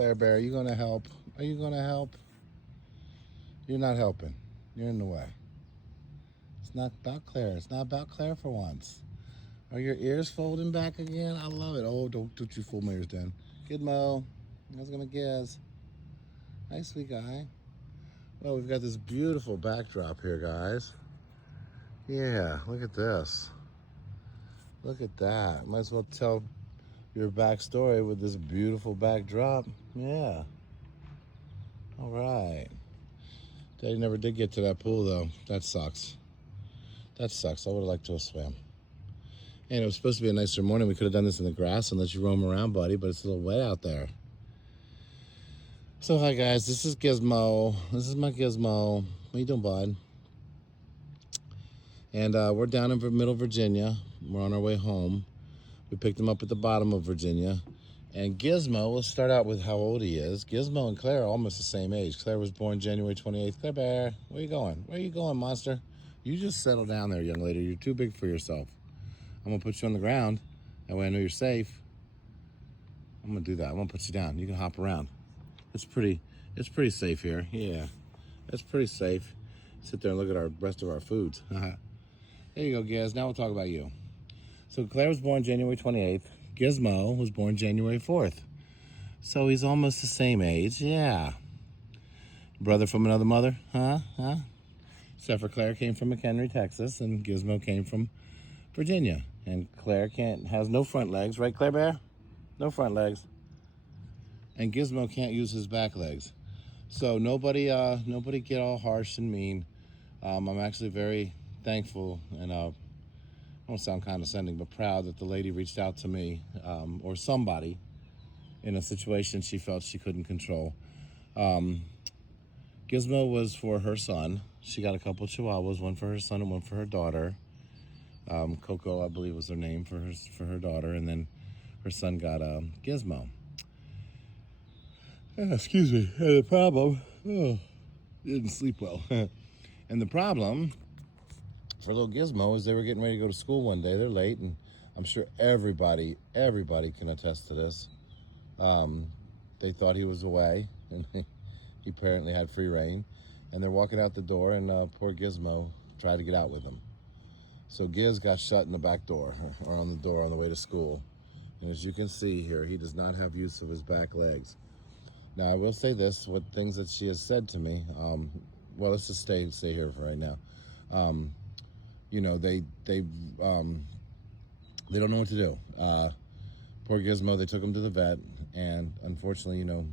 Claire Bear, are you going to help? Are you going to help? You're not helping. You're in the way. It's not about Claire. It's not about Claire for once. Are your ears folding back again? I love it. Oh, don't you fool my ears, Dan. Gizmo. I was going to guess. Hi, sweet guy. Well, we've got this beautiful backdrop here, guys. Yeah, look at this. Look at that. Might as well tell your backstory with this beautiful backdrop. Yeah. All right. Daddy never did get to that pool, though. That sucks. That sucks. I would have liked to have swam. And it was supposed to be a nicer morning. We could have done this in the grass and let you roam around, buddy, but it's a little wet out there. So, hi, guys. This is Gizmo. This is my Gizmo. What you doing, bud? And we're down in Middle Virginia. We're on our way home. We picked him up at the bottom of Virginia. And Gizmo, we'll start out with how old he is. Gizmo and Claire are almost the same age. Claire was born January 28th. Claire Bear, where you going? Where you going, monster? You just settle down there, young lady. You're too big for yourself. I'm going to put you on the ground. That way I know you're safe. I'm going to do that. I'm going to put you down. You can hop around. It's pretty safe here. Yeah, it's pretty safe. Sit there and look at our rest of our foods. There you go, Giz. Now we'll talk about you. So Claire was born January 28th. Gizmo was born January 4th. So he's almost the same age. Yeah. Brother from another mother? Huh? Except for Claire came from McHenry, Texas, and Gizmo came from Virginia. And Claire has no front legs, right, Claire Bear? No front legs. And Gizmo can't use his back legs. So nobody get all harsh and mean. I'm actually very thankful and I don't sound condescending, but proud that the lady reached out to me or somebody in a situation she felt she couldn't control. Gizmo was for her son. She got a couple of Chihuahuas, one for her son and one for her daughter. Coco, I believe, was her name for her daughter, and then her son got Gizmo. Excuse me. And the problem, didn't sleep well. And the problem for little Gizmo is they were getting ready to go to school one day. They're late, and I'm sure everybody can attest to this. They thought he was away, and he apparently had free reign. And they're walking out the door, and poor Gizmo tried to get out with them. So Giz got shut in the back door, or on the door on the way to school. And as you can see here, he does not have use of his back legs. Now, I will say this, what things that she has said to me, well, let's just stay here for right now. You know, they don't know what to do. Poor Gizmo, they took him to the vet, and unfortunately, you know,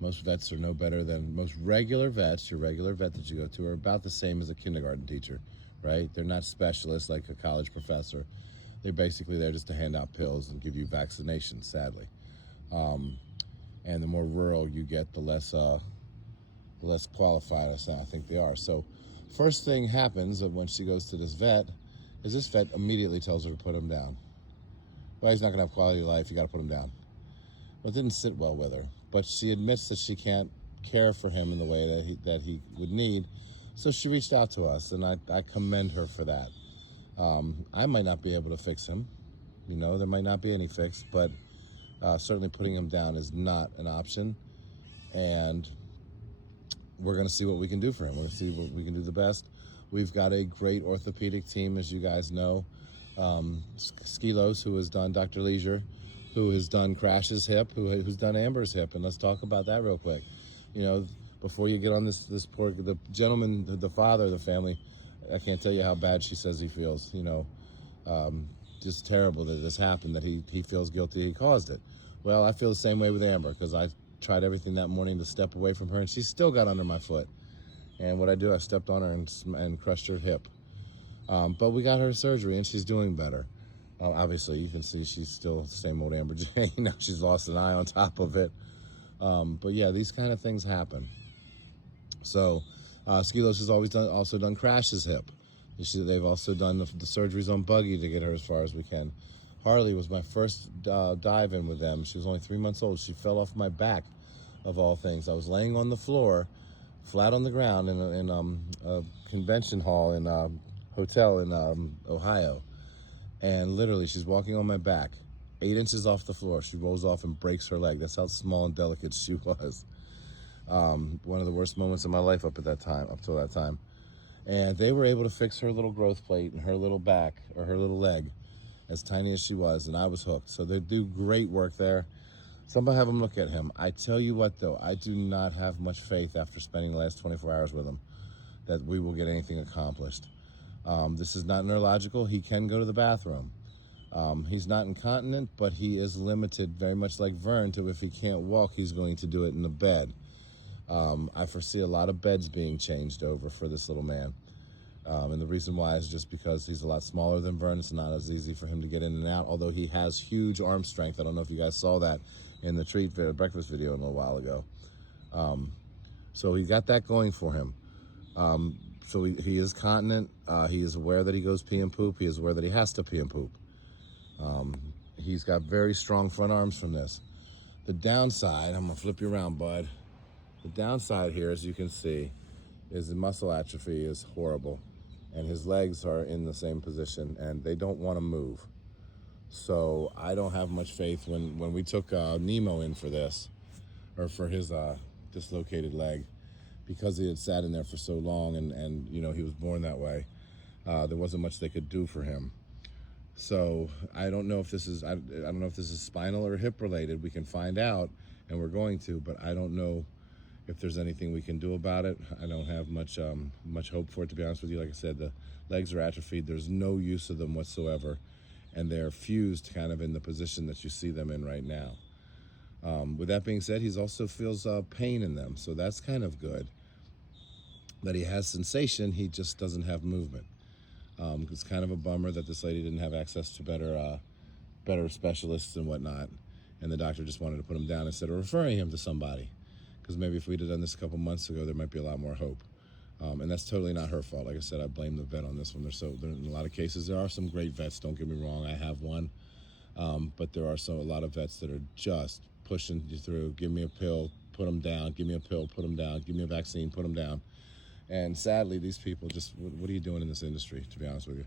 most vets are no better than most regular vets. Your regular vet that you go to are about the same as a kindergarten teacher, right? They're not specialists like a college professor. They're basically there just to hand out pills and give you vaccinations, sadly. And the more rural you get, the less qualified I think they are. So first thing happens when she goes to this vet is this vet immediately tells her to put him down. Well, he's not going to have quality of life. You got to put him down. Well, it didn't sit well with her. But she admits that she can't care for him in the way that he would need. So she reached out to us, and I commend her for that. I might not be able to fix him. You know, there might not be any fix, but certainly putting him down is not an option. And we're going to see what we can do for him. We're going to see what we can do the best. We've got a great orthopedic team, as you guys know. Skilos, who has done Dr. Leisure, who has done Crash's hip, who's done Amber's hip. And let's talk about that real quick. You know, before you get on the gentleman, the father of the family, I can't tell you how bad she says he feels. You know, just terrible that this happened, that he feels guilty he caused it. Well, I feel the same way with Amber, because I tried everything that morning to step away from her, and she still got under my foot. And what I do, I stepped on her and crushed her hip. But we got her surgery, and she's doing better. Obviously, you can see she's still the same old Amber Jane. Now she's lost an eye on top of it. But yeah, these kind of things happen. So Skilos has also done Crash's hip. They've also done the surgeries on Buggy to get her as far as we can. Harley was my first dive in with them. She was only 3 months old. She fell off my back, of all things. I was laying on the floor, flat on the ground in a convention hall in a hotel in Ohio. And literally, she's walking on my back. 8 inches off the floor. She rolls off and breaks her leg. That's how small and delicate she was. One of the worst moments of my life up till that time. And they were able to fix her little growth plate and her little back, or her little leg, as tiny as she was, and I was hooked. So they do great work there. Somebody have them look at him. I tell you what, though, I do not have much faith after spending the last 24 hours with him that we will get anything accomplished. This is not neurological. He can go to the bathroom. He's not incontinent, but he is limited, very much like Vern, to if he can't walk, he's going to do it in the bed. I foresee a lot of beds being changed over for this little man. And the reason why is just because he's a lot smaller than Vern. It's not as easy for him to get in and out, although he has huge arm strength. I don't know if you guys saw that in the breakfast video a little while ago. So he got that going for him. So he is continent. He is aware that he goes pee and poop. He is aware that he has to pee and poop. He's got very strong front arms from this. The downside, I'm gonna flip you around, bud. The downside here, as you can see, is the muscle atrophy is horrible. And his legs are in the same position and they don't want to move. So I don't have much faith when we took Nemo in for this, or for his dislocated leg, because he had sat in there for so long and you know, he was born that way. There wasn't much they could do for him. So I don't know if this is, I don't know if this is spinal or hip related. We can find out, and we're going to, but I don't know if there's anything we can do about it. I don't have much hope for it, to be honest with you. Like I said, the legs are atrophied. There's no use of them whatsoever, and they're fused kind of in the position that you see them in right now. With that being said, he also feels pain in them, so that's kind of good. That he has sensation, he just doesn't have movement. It's kind of a bummer that this lady didn't have access to better specialists and whatnot, and the doctor just wanted to put him down instead of referring him to somebody. Because maybe if we'd have done this a couple months ago, there might be a lot more hope. And that's totally not her fault. Like I said, I blame the vet on this one. In a lot of cases, there are some great vets, don't get me wrong, I have one. But there are a lot of vets that are just pushing you through. Give me a pill, put them down. Give me a pill, put them down. Give me a vaccine, put them down. And sadly, these people just, what are you doing in this industry, to be honest with you?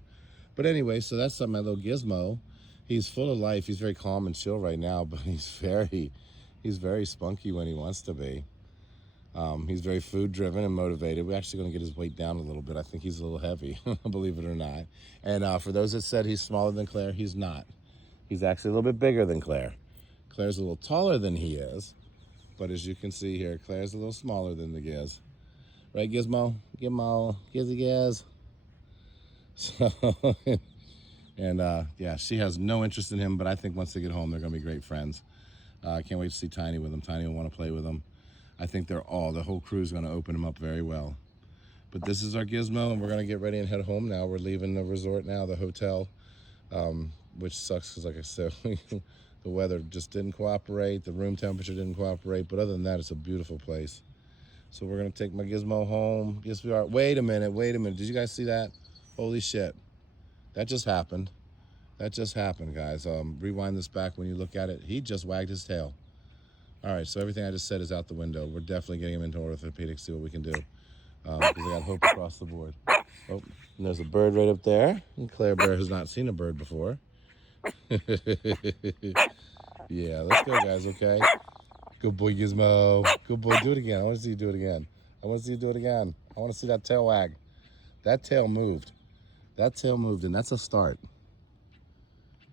But anyway, so that's my little Gizmo. He's full of life. He's very calm and chill right now, but he's very spunky when he wants to be. He's very food driven and motivated. We're actually going to get his weight down a little bit. I think he's a little heavy, believe it or not. And for those that said he's smaller than Claire, he's not. He's actually a little bit bigger than Claire. Claire's a little taller than he is, but as you can see here, Claire's a little smaller than the Giz. Right, Gizmo? Gizmo, Gizzy Giz. So, and yeah, she has no interest in him, but I think once they get home, they're going to be great friends. I can't wait to see Tiny with him. Tiny will want to play with him. I think the whole crew is going to open him up very well. But this is our Gizmo, and we're going to get ready and head home now. We're leaving the resort now, the hotel, which sucks because, like I said, the weather just didn't cooperate. The room temperature didn't cooperate. But other than that, it's a beautiful place. So we're going to take my Gizmo home. Yes, we are. Wait a minute. Did you guys see that? Holy shit. That just happened. That just happened, guys. Rewind this back when you look at it. He just wagged his tail. All right, so everything I just said is out the window. We're definitely getting him into orthopedic, see what we can do. Because I got hope across the board. Oh, and there's a bird right up there. And Claire Bear has not seen a bird before. Yeah, let's go, guys, okay? Good boy, Gizmo. Good boy, do it again. I want to see you do it again. I want to see you do it again. I want to see that tail wag. That tail moved. That tail moved, and that's a start.